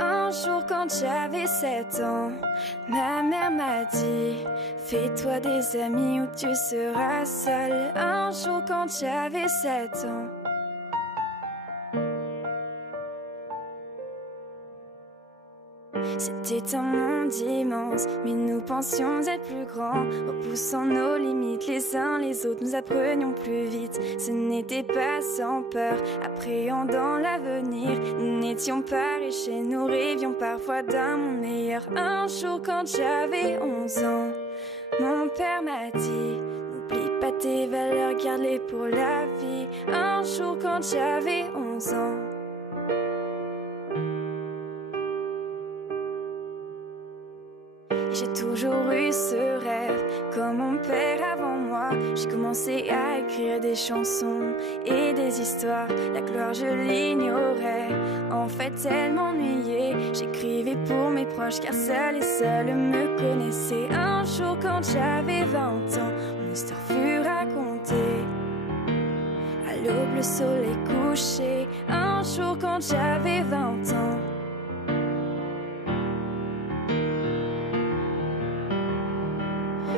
Un jour quand j'avais 7 ans, ma mère m'a dit: fais-toi des amis ou tu seras seul. Un jour quand j'avais 7 ans. C'était un monde immense, mais nous pensions être plus grands. Repoussant nos limites les uns les autres, nous apprenions plus vite. Ce n'était pas sans peur, appréhendant l'avenir. Nous n'étions pas riches et nous rêvions parfois d'un monde meilleur. Un jour quand j'avais 11 ans, mon père m'a dit: n'oublie pas tes valeurs, garde-les pour la vie. Un jour quand j'avais 11 ans. J'ai toujours eu ce rêve, comme mon père avant moi. J'ai commencé à écrire des chansons et des histoires. La gloire je l'ignorais, en fait elle m'ennuyait. J'écrivais pour mes proches car seuls et seuls me connaissaient. Un jour quand j'avais 20 ans, mon histoire fut racontée. À l'aube le soleil couché. Un jour quand j'avais 20 ans.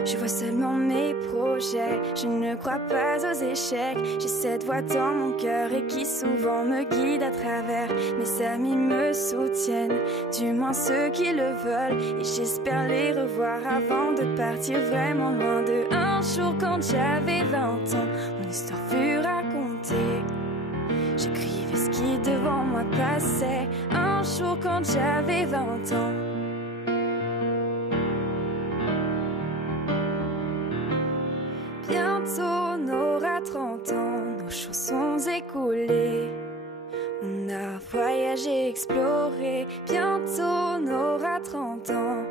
Je vois seulement mes projets, je ne crois pas aux échecs. J'ai cette voix dans mon cœur et qui souvent me guide à travers. Mes amis me soutiennent, du moins ceux qui le veulent. Et j'espère les revoir avant de partir vraiment loin d'eux. Un jour quand j'avais 20 ans, mon histoire fut racontée. J'écrivais ce qui devant moi passait. Un jour quand j'avais 20 ans. Bientôt on aura 30 ans, nos chansons écoulées. On a voyagé, exploré. Bientôt on aura 30 ans.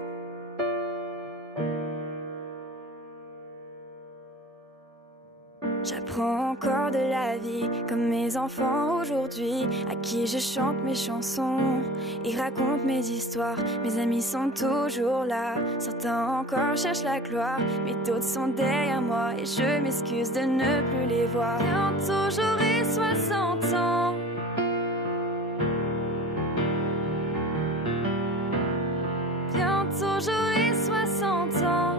J'apprends encore de la vie, comme mes enfants aujourd'hui, à qui je chante mes chansons et raconte mes histoires. Mes amis sont toujours là, certains encore cherchent la gloire, mais d'autres sont derrière moi et je m'excuse de ne plus les voir. Bientôt j'aurai 60 ans. Bientôt j'aurai 60 ans.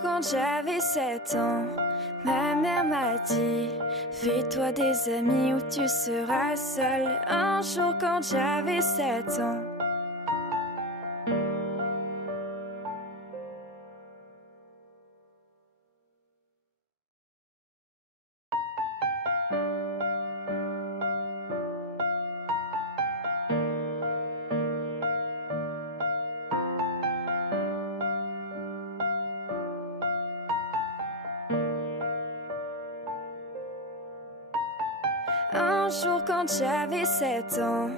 Quand j'avais 7 ans, ma mère m'a dit: fais-toi des amis ou tu seras seul. Un jour quand j'avais 7 ans. Un jour quand j'avais 7 ans,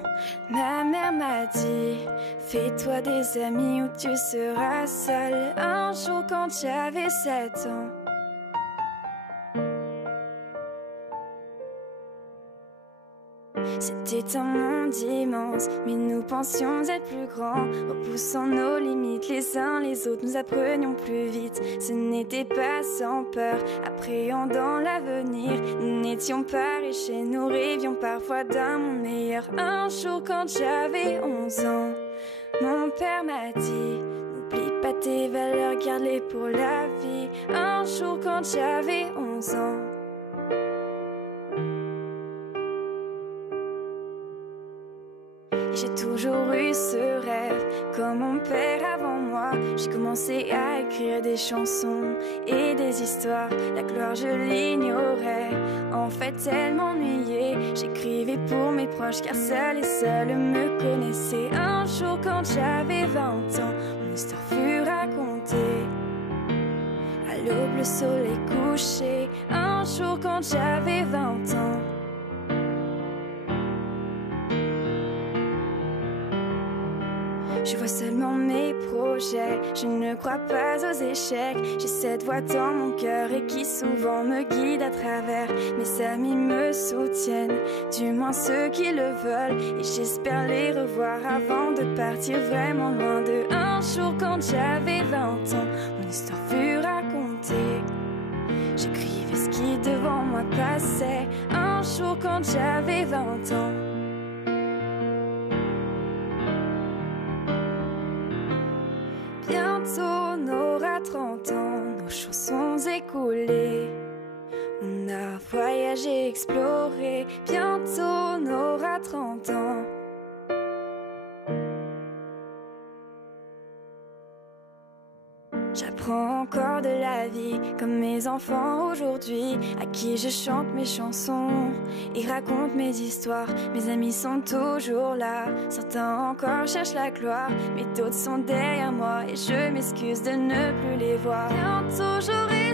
ma mère m'a dit: fais-toi des amis ou tu seras seul. Un jour quand j'avais 7 ans. C'était un monde immense, mais nous pensions être plus grands. Repoussant nos limites les uns les autres, nous apprenions plus vite. Ce n'était pas sans peur, appréhendant l'avenir. Nous n'étions pas riches et nous rêvions parfois d'un monde meilleur. Un jour quand j'avais 11 ans, mon père m'a dit: n'oublie pas tes valeurs, garde-les pour la vie. Un jour quand j'avais 11 ans. J'ai toujours eu ce rêve, comme mon père avant moi. J'ai commencé à écrire des chansons et des histoires. La gloire je l'ignorais, en fait elle m'ennuyait. J'écrivais pour mes proches car seuls et seuls me connaissaient. Un jour quand j'avais 20 ans, mon histoire fut racontée. À l'aube le soleil couché, un jour quand j'avais 20 ans. Je vois seulement mes projets, je ne crois pas aux échecs. J'ai cette voix dans mon cœur et qui souvent me guide à travers. Mes amis me soutiennent, du moins ceux qui le veulent. Et j'espère les revoir avant de partir vraiment loin d'eux. Un jour quand j'avais 20 ans, mon histoire fut racontée. J'écrivais ce qui devant moi passait. Un jour quand j'avais 20 ans. Bientôt on aura 30 ans, nos chansons écoulées. On a voyagé, exploré, bientôt on aura 30 ans. J'apprends encore de la vie, comme mes enfants aujourd'hui, à qui je chante mes chansons et raconte mes histoires. Mes amis sont toujours là, certains encore cherchent la gloire, mais d'autres sont derrière moi et je m'excuse de ne plus les voir. Bientôt j'aurai